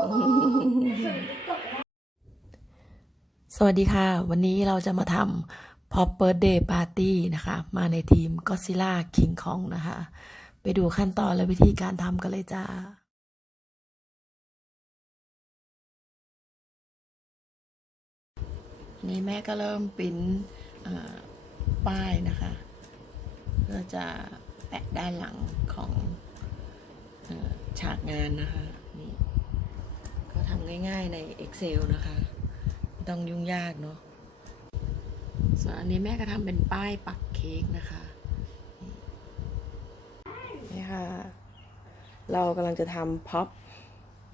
สวัสดีค่ะ วันนี้เราจะมาทำ Pop Birthday Party นะคะ มาในทีม Godzilla King Kong นะคะ ไปดูขั้นตอนและวิธีการทำกันเลยจ้านี่แม่ก็เริ่มปิ้นป้ายนะคะเพื่อจะแปะด้านหลังของฉากงานนะคะ ก็ทำง่ายๆใน Excel นะคะ ไม่ต้องยุ่งยากเนาะส่วนอันนี้แม่ก็ทำเป็นป้ายปักเค้กนะคะนี่ค่ะ เรากำลังจะทำพ็อป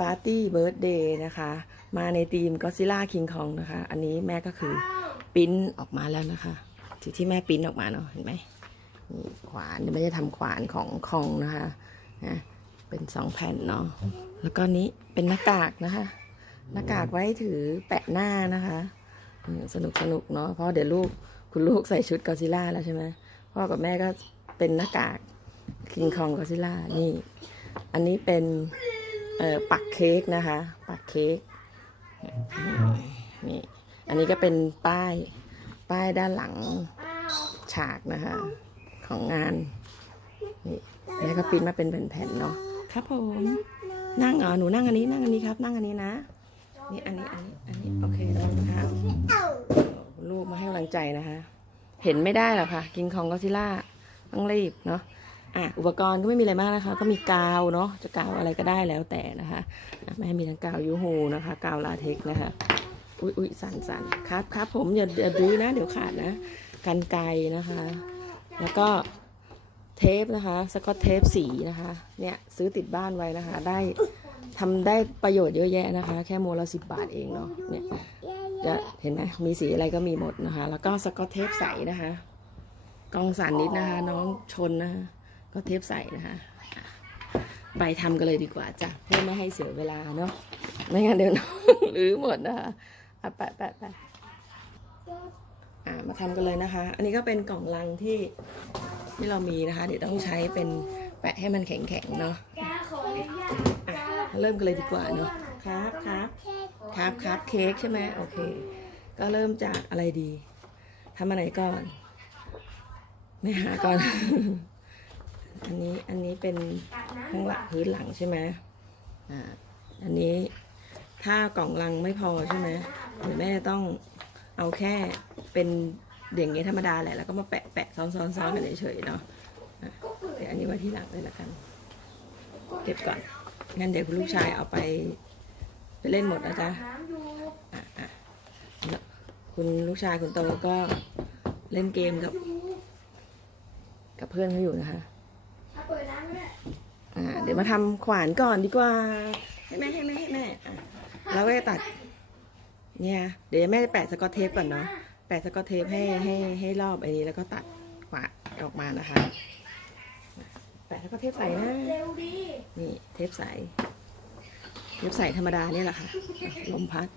ปาร์ตี้เบิร์ d เดย์นะคะ มาในทีมก็ซิล่าคิงคองนะคะ อันนี้แม่ก็คือปิ้นออกมาแล้วนะคะที่ที่แม่ปิ้นออกมาเนาะเห็นไหมนี่ขวานเดี๋ยวไม่ได้ทำขวานของคองนะคะนะเป็นสองแผ่นเนาะ แล้วก็นี้เป็นหน้ากากนะคะ หน้ากากไว้ถือแปะหน้านะคะสนุกสนุกเนาะเพราะเดี๋ยวลูกคุณลูกใส่ชุดกอซิล่าแล้วใช่ไหมพ่อกับแม่ก็เป็นหน้ากากคิงคองกอซิล่านี่ อันนี้เป็นปักเค้กนะคะ ปักเค้กนี่อันนี้ก็เป็นป้ายป้ายด้านหลังฉากนะคะ ของงานนี่แล้วก็ปิ้นมาเป็นแผ่นๆเนาะครับผม นั่งเหรอหนูนั่งอันนี้นั่งอันนี้ครับ นั่งอันนี้นะ นี่อันนี้อันนี้อันนี้โอเคระวังนะคะลูกมาให้กำลังใจนะคะ เห็นไม่ได้หรอกค่ะ กินของก็ซิล่าต้องรีบเนาะอะอุปกรณ์ก็ไม่มีอะไรมากนะคะ ก็มีกาวเนาะจะกาวอะไรก็ได้แล้วแต่นะคะแม่มีทั้งกาวยูฮูนะคะ กาวลาเท็กนะคะอุ๊ยอุ๊ยสั่นสั่นครับครับผมอย่าอย่าดื้อนะ เดี๋ยวขาดนะกันไกนะคะ แล้วก็ เทปนะคะสกอตเทปสีนะคะเนี่ยซื้อติดบ้านไว้นะคะ ได้ทำได้ประโยชน์เยอะแยะนะคะ แค่โมละสิบบาทเองเนาะเนี่ยจะเห็นไหมมีสีอะไรก็มีหมดนะคะ แล้วก็สกอตเทปใสนะคะกองสันนิดนะคะ น้องชนนะคะก็เทปใสนะคะ ไปทำกันเลยดีกว่าจ้ะเพื่อไม่ให้เสียเวลาเนาะไม่งั้นเดี๋ยวน้องหรือหมดนะคะอะแปะแปะแปะอะมาทำกันเลยนะคะ อันนี้ก็เป็นกล่องลังที่ ที่เรามีนะคะ เดี๋ยวต้องใช้เป็นแปะให้มันแข็งๆเนาะเริ่มกันเลยดีกว่าเนาะครับครับครับครับเค้กใช่ไหมโอเค ก็เริ่มจากอะไรดีทำอันไหนก่อนไม่หาก่อน อันนี้อันนี้เป็นข้างหลังพื้นหลังใช่ไหมอ่าอันนี้ถ้ากล่องลังไม่พอใช่ไหมเดี๋ยวแม่ต้องเอาแค่เป็น เด่งเงี้ยธรรมดาแหละแล้วก็มาแปะแปะซ้อนซ้อนซ้อนกันเฉยๆเนาะเดี๋ยวอันนี้ไว้ที่หลังเลยละกันเก็บก่อนงั้นเดี๋ยวคุณลูกชายเอาไปไปเล่นหมดนะจ๊ะอะอะแล้วคุณลูกชายคุณโตก็เล่นเกมกับ กับเพื่อนเขาอยู่นะคะเปิดน้ำด้วยอ่าเดี๋ยวมาทำขวานก่อนดีกว่า ให้แม่ให้แม่ให้แม่แล้วก็ตัด เนี่ย เดี๋ยวแม่จะแปะสกอตเทปก่อนเนาะ แปะสกอตเทปให้ให้ให้รอบไอ้นี้แล้วก็ตัดขวานออกมานะคะ แปะสกอตเทปใส่นะเร็วดีนี่เทปใสเทปใสธรรมดาเนี่ยแหละค่ะอะลมพัด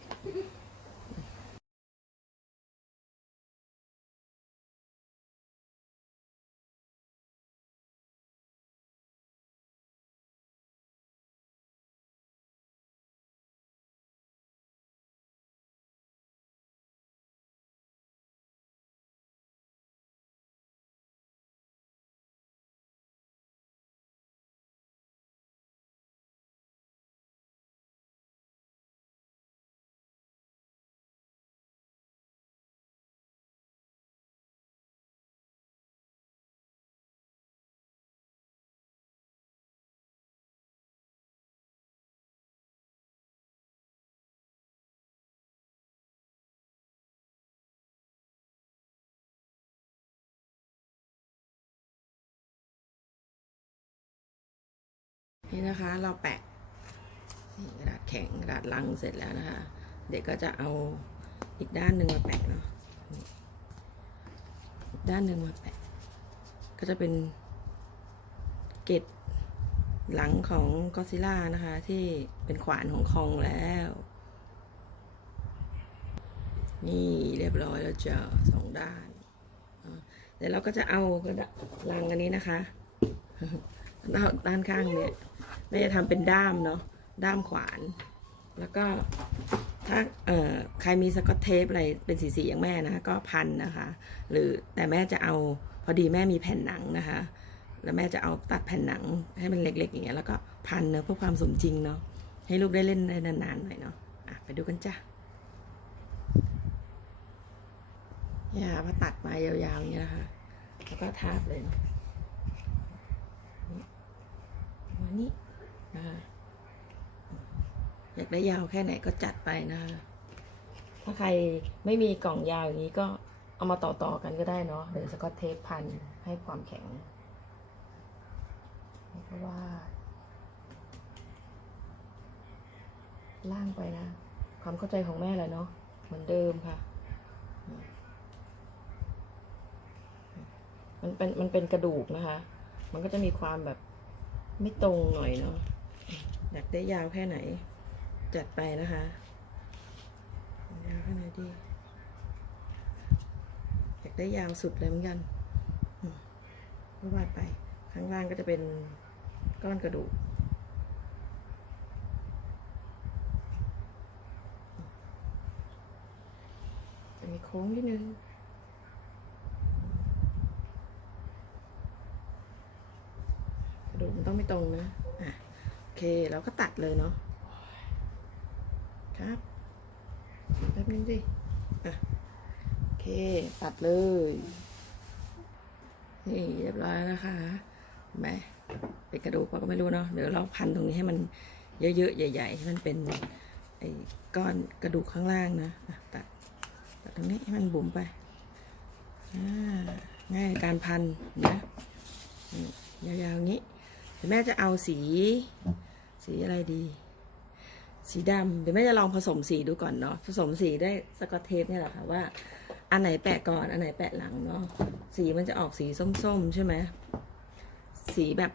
นี่นะคะ เราแปะกระดาษแข็งกระดาษลังเสร็จแล้วนะคะ เด็กก็จะเอาอีกด้านหนึ่งมาแปะเนาะด้านหนึ่งมาแปะ ก็จะเป็นเกตหลังของก็ซิล่านะคะ ที่เป็นขวานของคองแล้ว นี่เรียบร้อยแล้วจ้าสองด้านเดี๋ยวเราก็จะเอากระดาษลังอันนี้นะคะ ด้านด้านข้างเนี่ย แม่จะทำเป็นด้ามเนาะด้ามขวาน แล้วก็ถ้าเอ่อใครมีสกอตเทปอะไรเป็นสีๆอย่างแม่นะคะก็พันนะคะ หรือแต่แม่จะเอาพอดีแม่มีแผ่นหนังนะคะ แล้วแม่จะเอาตัดแผ่นหนังให้มันเล็กๆอย่างเงี้ยแล้วก็พันเนอะเพื่อความสมจริงเนาะให้ลูกได้เล่นได้นานๆหน่อยเนาะอะไปดูกันจ้ะเนี่ยพอตัดมายาวๆอย่างเงี้ยนะคะแล้วก็ทาบเลยเนาะนี่ประมานี้ นะคะอยากได้ยาวแค่ไหนก็จัดไปนะคะถ้าใครไม่มีกล่องยาวอย่างนี้ก็เอามาต่อๆกันก็ได้เนาะหรือสกอตเทปพันให้ความแข็งเพราะว่า ล่างไปนะ ความเข้าใจของแม่แหละเนาะเหมือนเดิมค่ะ มันเป็นมันเป็นกระดูกนะคะ มันก็จะมีความแบบไม่ตรงหน่อยเนาะ อยากได้ยาวแค่ไหน จัดไปนะคะยาวแค่ไหนดี อยากได้ยาวสุดเลยเหมือนกันอืมก็วาดไป ข้างล่างก็จะเป็นก้อนกระดูกจะมีโค้งนิดนึงกระดูกมันต้องไม่ตรงนะ เคเราก็ตัดเลยเนาะครับแป๊บนึงสิอะโอเค ตัดเลย นี่เรียบร้อยแล้วนะคะเห็นไหมเป็นกระดูกเราก็ไม่รู้เนาะเดี๋ยวเราพันตรงนี้ให้มันเยอะๆใหญ่ ๆ ให้มันเป็นไอ้ก้อนกระดูกข้างล่างนะะตัดตัดตรงนี้ให้มันบุ๋มไปง่ายการพันนะยาวๆอย่างนี้แม่จะเอาสี สีอะไรดี สีดำเดี๋ยวแม่จะลองผสมสีดูก่อนเนาะผสมสีได้สกอตเทปเนี่ยแหละค่ะว่า อันไหนแปะก่อน อันไหนแปะหลังเนาะสีมันจะออกสีส้มๆ ใช่ไหมสีแบบ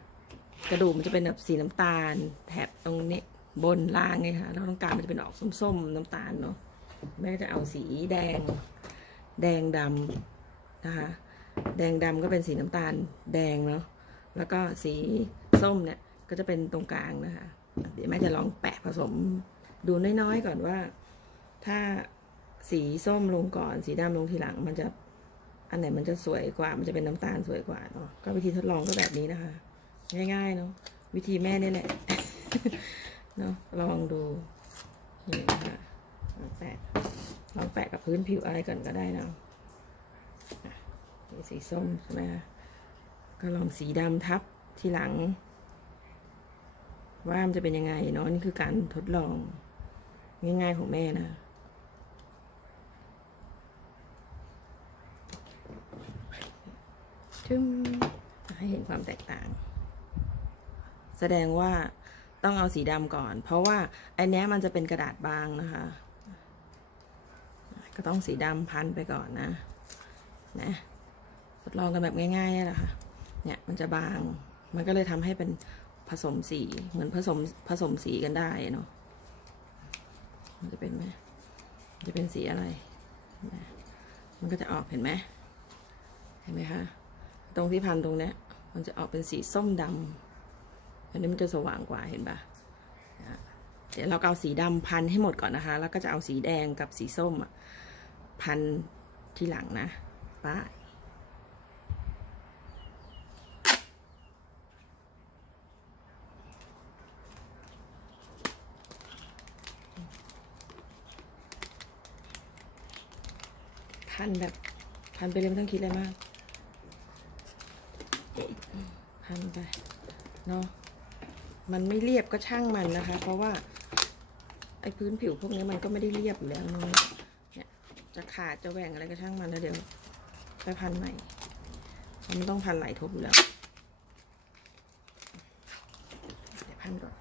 กระดูกมันจะเป็นแบบสีน้ำตาล แถบตรงนี้บนล่างไงค่ะแล้วตรงกลางมันจะเป็นออกส้มๆน้ำตาลเนาะแม่จะเอาสีแดง แดงดำนะคะแดงดำก็เป็นสีน้ำตาลแดงเนาะแล้วก็สีส้มเนี่ยก็จะเป็นตรงกลางนะคะ เดี๋ยวแม่จะลองแปะผสมดูน้อยๆก่อนว่า ถ้าสีส้มลงก่อน สีดำลงทีหลัง มันจะอันไหนมันจะสวยกว่า มันจะเป็นน้ำตาลสวยกว่าเนาะก็วิธีทดลองก็แบบนี้นะคะ ง่ายๆเนาะวิธีแม่นี่แหละเนาะลองดูนี่นะคะลองแปะลองแปะกับพื้นผิวอะไรก่อนก็ได้เนาะสีส้มใช่ไหมคะก็ลองสีดำทับทีหลัง ว่ามันจะเป็นยังไงเนาะนี่คือการทดลอง ง่ายๆของแม่นะจึ้มให้เห็นความแตกต่าง แสดงว่าต้องเอาสีดำก่อน เพราะว่าไอันนี้มันจะเป็นกระดาษบางนะคะ ก็ต้องสีดำพันไปก่อนนะนะทดลองกันแบบง่ายๆนี่แหละค่ะเนี่ยมันจะบาง มันก็เลยทำให้เป็น ผสมสีเหมือนผสมผสมสีกันได้เนาะมันจะเป็นไหมมันจะเป็นสีอะไร มันก็จะออกเห็นไหมเห็นไหมคะตรงที่พันตรงเนี้ยมันจะออกเป็นสีส้มดำอันนี้มันจะสว่างกว่าเห็นปะนะเดี๋ยวเราเอาสีดำพันให้หมดก่อนนะคะ แล้วก็จะเอาสีแดงกับสีส้มอะพันที่หลังนะป้าย พันแบบ พันไปเลยไม่ต้องคิดอะไรมาก พันไปเนาะมันไม่เรียบก็ช่างมันนะคะ เพราะว่า ไอ้พื้นผิวพวกนี้มันก็ไม่ได้เรียบอยู่แล้วเนาะเนี่ยจะขาดจะแหว่งอะไรก็ช่างมันแล้วเดี๋ยวไปพันใหม่เพราะมันต้องพันหลายทบอยู่แล้วเดี๋ยวพันก่อน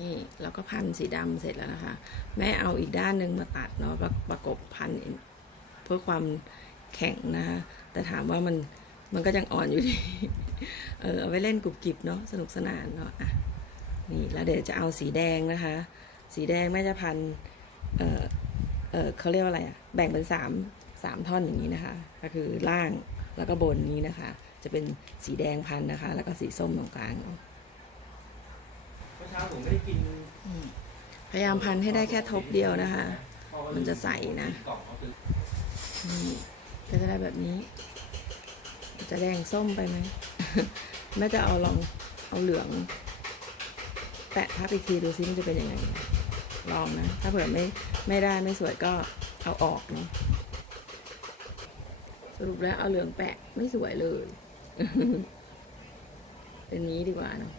นี่เราก็พันสีดำเสร็จแล้วนะคะ แม่เอาอีกด้านหนึ่งมาตัดเนาะประกบพันเพื่อความแข็งนะคะแต่ถามว่ามันมันก็ยังอ่อนอยู่ดี เออเอาไว้เล่นกรุบกริบเนาะสนุกสนานเนาะอะนี่แล้วเดี๋ยวจะเอาสีแดงนะคะ สีแดงแม่จะพันเออเออเขาเรียกว่าอะไรอะแบ่งเป็นสามสามท่อนอย่างนี้นะคะ ก็คือล่างแล้วก็บนนี้นะคะ จะเป็นสีแดงพันนะคะ แล้วก็สีส้มตรงกลางเนาะเมื่อเช้าผมไม่ได้กินพยายามพันให้ได้แค่ทบเดียวนะคะ มันจะใสนะ นี่ก็จะได้แบบนี้ จะแดงส้มไปไหมแม่จะเอาลองเอาเหลือง แปะทับอีกทีดูซิมันจะเป็นยังไง ลองนะ ถ้าเผื่อไม่ไม่ได้ไม่สวยก็เอาออกเนาะสรุปแล้วเอาเหลืองแปะไม่สวยเลยเป็นนี้ดีกว่าเนาะ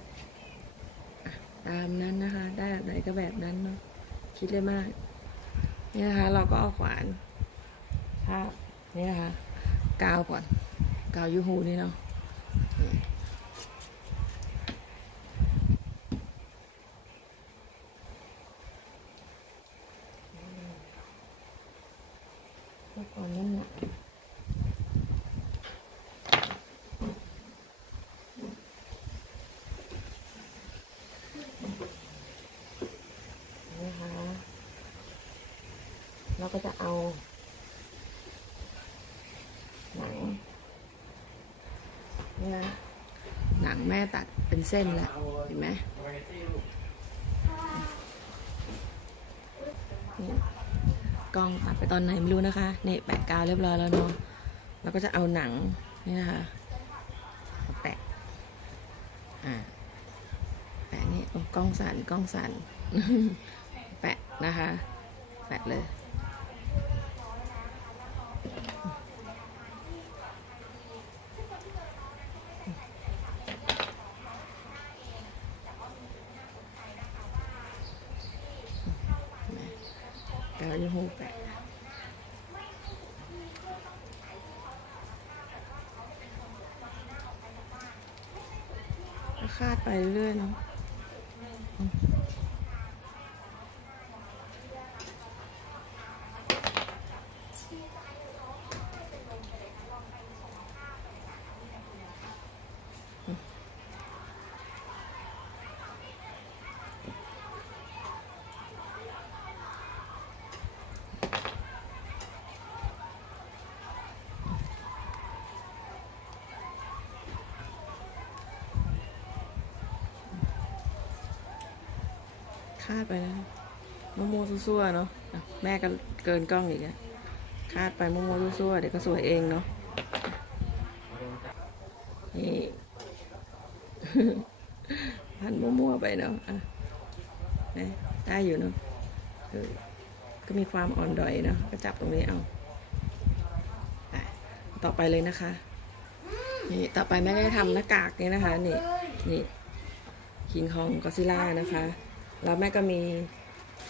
อะตามนั้นนะคะ ได้แบบไหนก็แบบนั้นเนาะคิดเลยมากนี่นะคะ เราก็เอาขวาน ภาพนี่นะคะ กาวก่อน กาวยูฮูนี่เนาะนี่เมื่อก่อนนั่นน่ะนี่นะคะ เราก็จะเอาหนังนี่นะหนังแม่ตัด เส้นแล้วเห็นไหมนี่กล้องตัดไปตอนไหนไม่รู้นะคะนี่แปะกาวเรียบร้อยแล้วเนาะเราก็จะเอาหนังนี่นะคะแปะอ่าแปะนี่กล้องสั่นกล้องสั่นแปะนะคะ แปะเลย กาวยูฮูแปะก็คาดไปเรื่อยๆเนาะอืมคาดไปนะมัวมัวๆซั่วๆเนาะแม่ก็เกินกล้องอีกอะคาดไปมัวมัวๆซั่วๆเดี๋ยวก็สวยเองเนาะนี่พันมัวๆไปเนาะนะได้อยู่เนาะก็มีความอ่อนดอยเนาะก็จับตรงนี้เอาต่อไปเลยนะคะ นี่ต่อไปแม่ก็จะทำหน้ากากนี่นะคะ นี่นี่คิงคองก็ซิล่านะคะ แล้วแม่ก็มี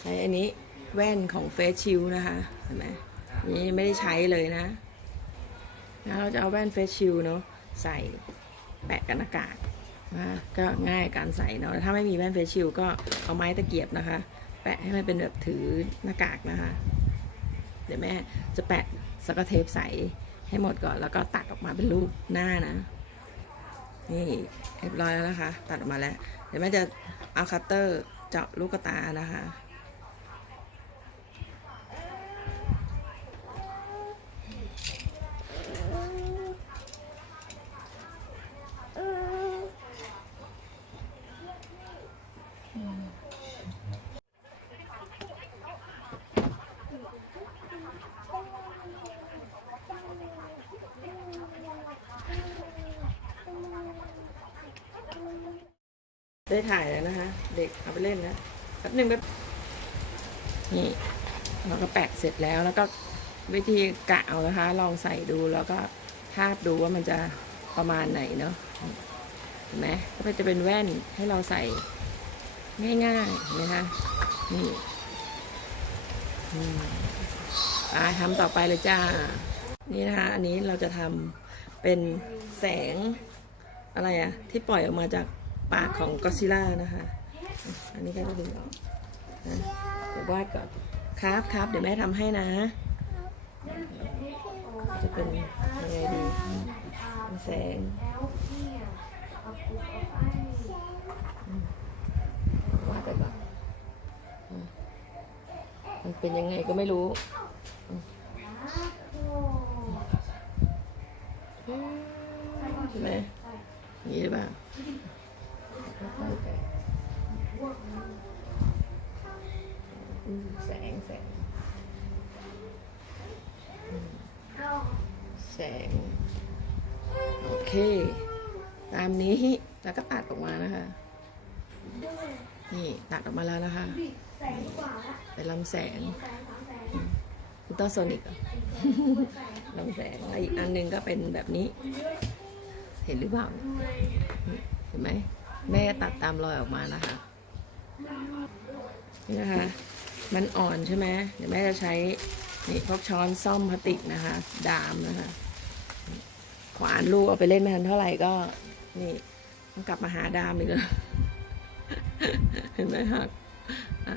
ใช้อันนี้แว่นของเฟสชิลนะคะเห็นไหมนี่ไม่ได้ใช้เลยนะแล้วเราจะเอาแว่นเฟสชิลเนาะใส่แปะกันหน้ากากนะก็ง่ายการใส่เนาะถ้าไม่มีแว่นเฟสชิลก็เอาไม้ตะเกียบนะคะ แปะให้มันเป็นแบบถือหน้ากากนะคะ เดี๋ยวแม่จะแปะสกอตเทปใสให้หมดก่อนแล้วก็ตัดออกมาเป็นรูปหน้านะ นี่เรียบร้อยแล้วนะคะ ตัดออกมาแล้ว เดี๋ยวแม่จะเอาคัตเตอร์ เจาะลูกตานะคะ ได้ถ่ายแล้วนะคะ เด็กเอาไปเล่นนะแป๊บหนึงแป๊บนี่เราก็แปะเสร็จแล้วแล้วก็วิธีกะเอานะคะ ลองใส่ดูแล้วก็ทาบดูว่ามันจะประมาณไหนเนาะเห็นไหมก็จะเป็นแว่นให้เราใส่ง่ายๆนไหมคะนี่อืมอ่ทำต่อไปเลยจ้า นี่นะคะ อันนี้เราจะทำเป็นแสงอะไรอะที่ปล่อยออกมาจาก ปากของก็ซิล่านะคะ อันนี้ก็จะดึงออกนะเดี๋ยววาดก่อนครับครับเดี๋ยวแม่ทำให้นะ จะเป็นยังไงดีแสงวาดไปก่อนมันเป็นยังไงก็ไม่รู้อืมใช่ไหมอย่างนี้หรือเปล่า แสงแสงแสง โอเค ตามนี้ แล้วก็ตัดออกมานะคะ นี่ตัดออกมาแล้วนะคะไปลำแสงอุลตราโซนิกลำแสงอีกอันหนึ่งก็เป็นแบบนี้ เห็นหรือเปล่า เห็นไหม แม่ตัดตามรอยออกมานะคะ นี่นะคะ มันอ่อนใช่ไหมเดี๋ยวแม่จะใช้นี่พวกช้อนซ่อมพลาสติกนะคะ ดามนะคะ ขวานลูกเอาไปเล่นไม่ทันเท่าไหร่ก็ นี่ต้องกลับมาหาดามอีกแล้วเห็นไหมหักอะ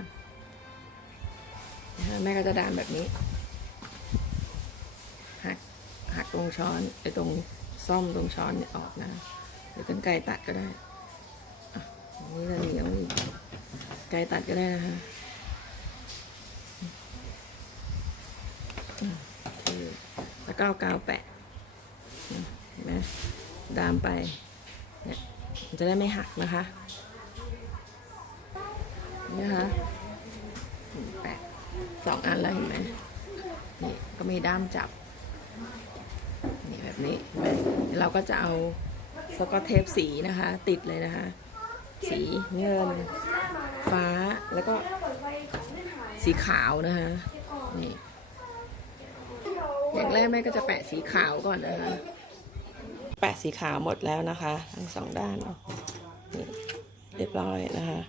แม่ก็จะดามแบบนี้ หักหักตรงช้อนไอ้ตรงซ่อมตรงช้อนเนี่ยออกนะหรือกันไกตัดก็ได้ นนี้จะเหนียวอีกไกรตัดก็ได้นะคะแล้วก็เอากาวแปะนะเห็นไหมดามไปเนี่ยมันจะได้ไม่หักนะคะนี่นะคะแปะสองอันแล้วเห็นไหมนี่ก็มีด้ามจับนี่แบบนี้เห็นไหมเราก็จะเอาสกอตเทปสีนะคะ ติดเลยนะคะ สีเงิน ฟ้าแล้วก็สีขาวนะคะออกนี่อย่างแรกแม่ก็จะแปะสีขาวก่อนนะคะแปะสีขาวหมดแล้วนะคะ ทั้งสองด้านเนาะนี่เรียบร้อยนะคะ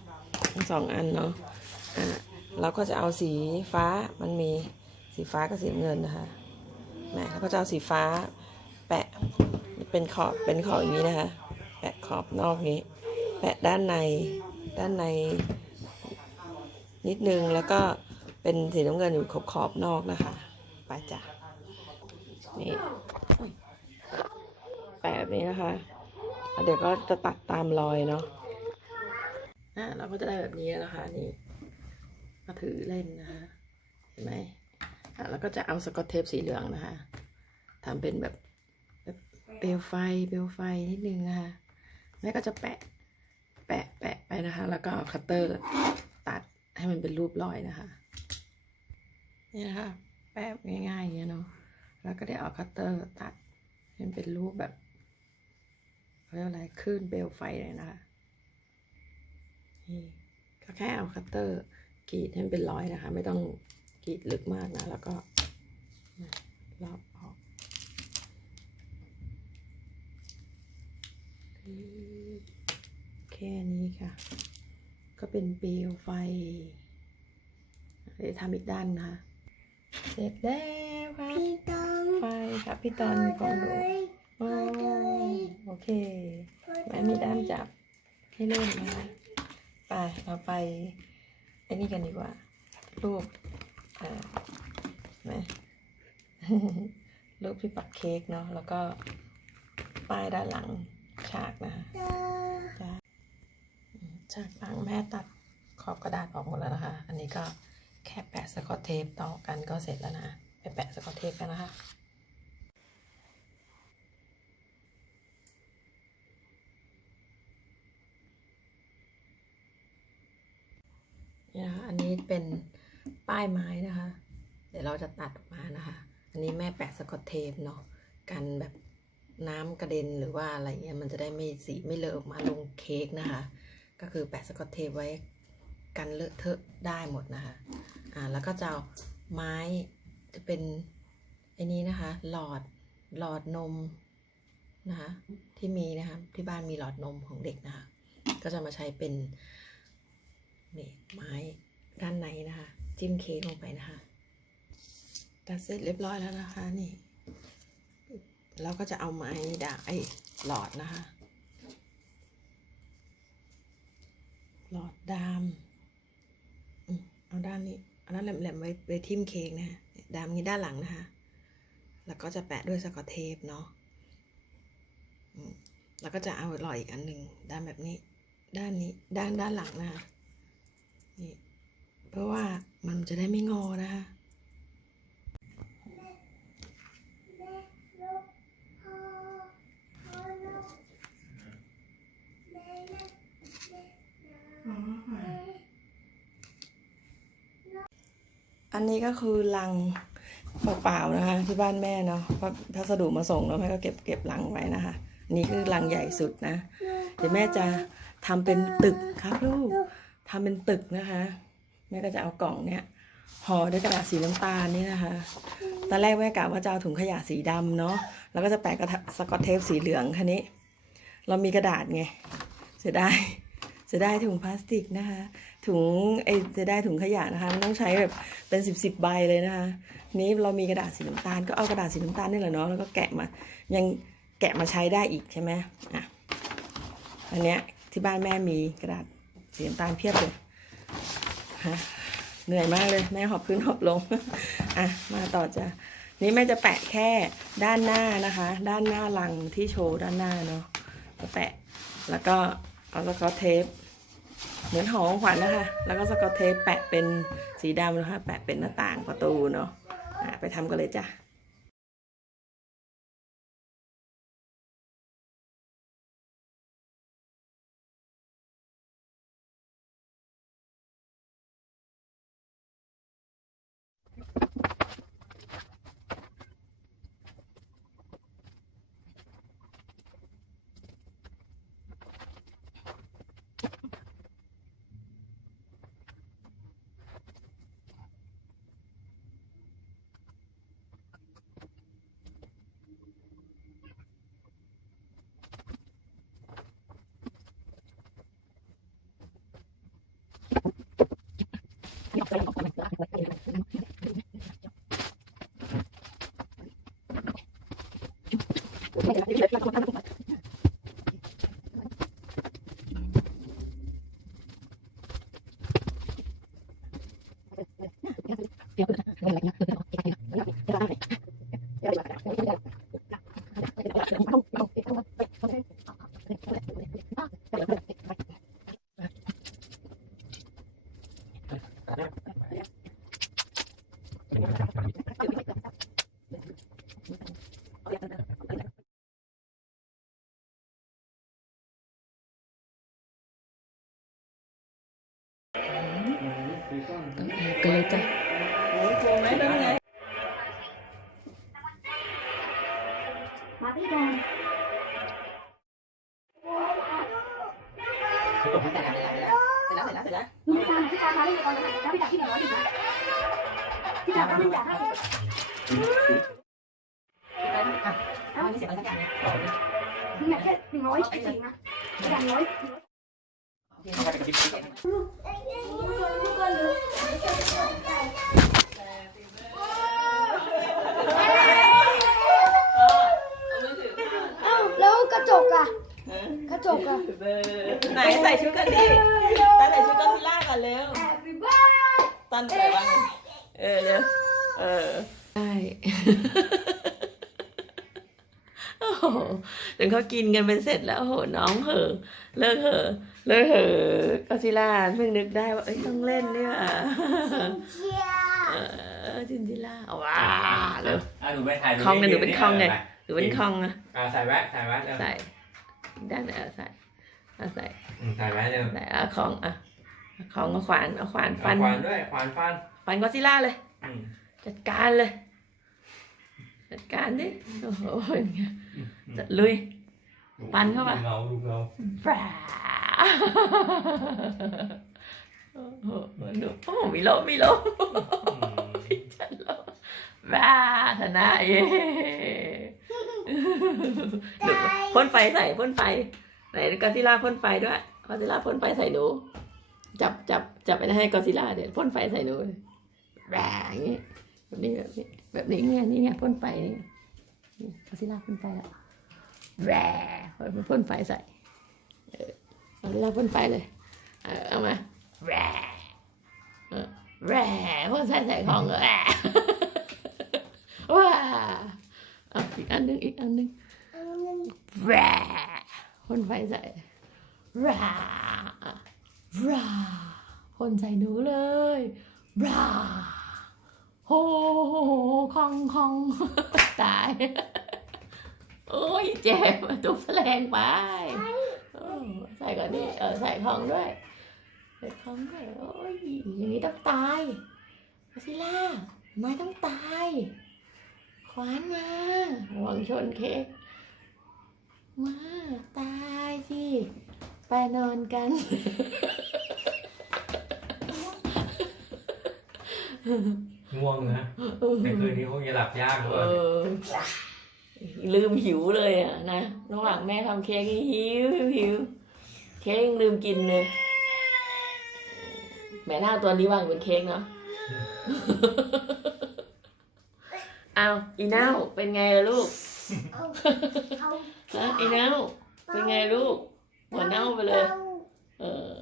ทั้งสองอันเนาะอะเราก็จะเอาสีฟ้ามันมีสีฟ้ากับสีเงินนะคะแม่แล้วก็จะเอาสีฟ้าแปะเป็นขอบเป็นขอบอย่างนี้นะคะ แปะขอบนอกนี้ แปะด้านในด้านใน นิดนึงแล้วก็เป็นสีน้ำเงินอยู่ขอบขอบนอกนะคะไปจ้ะนี่แปะแบบนี้นะคะเดี๋ยวก็จะตัดตามรอยเนาะอะเราก็จะได้แบบนี้นะคะนี่ก็ถือเล่นนะคะเห็นไหมอะแล้วก็จะเอาสกอตเทปสีเหลืองนะคะทำเป็นแบบเปลวไฟเปลวไฟนิดนึงนะคะแม่ก็จะแปะะแปะไปนะคะ แล้วก็เอาคัตเตอร์ตัดให้มันเป็นรูปรอยนะคะนี่นะคะแปะง่ายๆอย่างเงี้ยเนาะแล้วก็ได้เอาคัตเตอร์ตัดให้มันเป็นรูปแบบเรียกอะไรคลื่นเปลไฟเลยนะคะนี่ก็แค่เอาคัตเตอร์กรีดให้มันเป็นรอยนะคะ ไม่ต้องกรีดลึกมากนะ แล้วก็รอบออก แค่นี้ค่ะ ก็เป็นเปลวไฟเดี๋ยวทำอีกด้านนะคะ เสร็จแล้วค่ะพี่ต้องไฟค่ะพี่ตอนของหนูโอ้โอเคแม่มีด้ามจับให้เล่นนะคะไปเราไปไอ้นี่กันดีกว่า รูปอ่าเห็นไหมรูปที่ปักเค้กเนาะแล้วก็ป้ายด้านหลังฉากนะคะ จากหลังแม่ตัดขอบกระดาษออกหมดแล้วนะคะ อันนี้ก็แค่แปะสกอตเทปต่อกันก็เสร็จแล้วนะ ไปแปะสกอตเทปกันนะคะนี่นะคะอันนี้เป็นป้ายไม้นะคะ เดี๋ยวเราจะตัดออกมานะคะ อันนี้แม่แปะสกอตเทปเนาะกันแบบน้ำกระเด็นหรือว่าอะไรเงี้ยมันจะได้ไม่สีไม่เลอะออกมาลงเค้กนะคะ ก็คือแปะสกอตเทปไว้กันเลอะเทอะได้หมดนะคะ อ่า แล้วก็จะเอาไม้จะเป็นไอ้นี้นะคะ หลอดหลอดนมนะคะที่มีนะคะที่บ้านมีหลอดนมของเด็กนะคะ ก็จะมาใช้เป็นนี่ไม้ด้านในนะคะ จิ้มเค้กลงไปนะคะตัดเสร็จเรียบร้อยแล้วนะคะนี่เราก็จะเอาไม้ด่าไอ้หลอดนะคะ หลอดดามอืมเอาด้านนี้เอาด้านแหลมๆไว้ไว้ทิ่มเค้กนะฮะดามนี้ด้านหลังนะคะ แล้วก็จะแปะด้วยสกอตเทปเนาะอืมแล้วก็จะเอาหลอดอีกอันหนึ่งด้านแบบนี้ ด้านนี้ด้านด้านหลังนะคะนี่เพราะว่ามันจะได้ไม่งอนะคะ อันนี้ก็คือลังเปล่าๆนะคะ ที่บ้านแม่เนาะเพราะพัสดุมาส่งแล้วแม่ก็เก็บเก็บลังไว้นะคะ อันนี่คือลังใหญ่สุดนะ เดี๋ยวแม่จะทำเป็นตึกครับลูกทำเป็นตึกนะคะ แม่ก็จะเอากล่องเนี้ยห่อด้วยกระดาษสีน้ำตาลนี่นะคะ ตอนแรกแม่กะว่าจะเอาถุงขยะสีดำเนาะ แล้วก็จะแปะกระทะสกอตเทปสีเหลืองคันนี้ เรามีกระดาษไง เสียดาย เสียดายถุงพลาสติกนะคะ ถุงไอเสียดายถุงขยะนะคะมันต้องใช้แบบเป็นสิบสิบใบเลยนะคะ นี้เรามีกระดาษสีน้ำตาลก็เอากระดาษสีน้ำตาลนี่แหละเนาะแล้วก็แกะมายังแกะมาใช้ได้อีกใช่ไหมอะอันเนี้ยที่บ้านแม่มีกระดาษสีน้ำตาลเพียบเลยฮะเหนื่อยมากเลยแม่หอบขึ้นหอบลงอะมาต่อจ้ะนี่แม่จะแปะแค่ด้านหน้านะคะ ด้านหน้าลังที่โชว์ด้านหน้าเนาะแปะแล้วก็เอาสกอตเทป เหมือนหอของขวัญนะคะ แล้วก็สกอตเทปแปะเป็นสีดำนะคะ แปะเป็นหน้าต่างประตูเนาะะไปทำกันเลยจ้ะ すみません。 โอ้ยกลัวไหมต้องไงมาที่ก่อนเสร็จแล้วเสร็จแล้วเสร็จแล้วเสร็จแล้ว พี่ตาพี่ตามาที่ก่อนนะพี่ตาที่หนึ่งร้อยสิบนะพี่ตาก็ไม่อยากห้าสิบ อะเอาอันนี้เสียงอะไรสักอย่างเนี่ย พี่อยากแค่หนึ่งร้อยสิบนะอย่างน้อย อ้าวแล้วกระจกอะกระจกอะ ไหนใส่ชุดกันดิตอนใส่ชุดก็ซิล่ากันเร็ว Happy birthday ตอนใส่บ้างเออเร็วเออใช่ โอ้โหจนเขากินกันเป็นเสร็จแล้วโอ้โหน้องเหอะเลิกเหอะเลิกเหอะก็ซิล่าเพิ่งนึกได้ว่าเอ้ยต้องเล่นเนี่ยว่ะเออจินจิล่าว้าเร็วอะหนูไปถ่ายคองเนี่ยหนูเป็นคองไงหรือเป็นคองอะอะใส่แว่นใส่แว่นเร็วใส่ด้านไหนเอาใส่เอาใส่อืมใส่แว่นเร็วใส่เอาของอะเอาของเอาขวานเอาขวานเอาฟันขวานด้วยขวานฟันฟันก็ซิล่าเลยอืมจัดการเลยจัดการดิโอ้โหอย่างเงี้ย จะลุยฟันเข้าไปดูเงาดูเงาแบราโอ้โหดูโอ้โหมีลมมีลมอืมฉันลมแบราชนะเย้หนูพ่นไฟใส่พ่นไฟไหนกอซิล่าพ่นไฟด้วยกอซิล่าพ่นไฟใส่หนู จับจับจับไปให้กอซิล่าเดี๋ยวพ่นไฟใส่หนูแบราอย่างงี้แบบนี้แบบนี้แบบนี้ไงนี่ไงพ่นไฟนี่ไงนี่ กอซิล่าพ่นไฟแล้วแบราพ่นไฟใส่เอาเราพ่นไฟเลย เอามาแร่เออแร่พ่นใส่ใส่ของแร่ว้าเอาอีกอันหนึงอีกอันหนึงแร่พ่นไฟใส่แร่แร่พ่นใส่หนูเลยแร่ โหคองคองตาย โอ้ยเจ็บตุบแรงไปใส่ก่อนนี่เออใส่ของด้วยใส่ของด้วยโอ้ยอย่างนี้ต้องตายซิล่าไม่ต้องตายขวานมาระวังชนเค้กมาตายสิไปนอนกัน ง่วงนะในคืนนี้คงจะหลับยากเลเอยอลืมหิวเลยอะนะระหว่างแม่ทำเค้กนี่หิวหิวหิวเค้กยังลืมกินเลยแม่หน้าตัวนี้วางเป็นเค้กเนาะเอาอีเน่าเป็นไงล่ะลูกเอาเอาฮะอีเน่าเป็นไงลูกหัวเน่าไปเลย เออ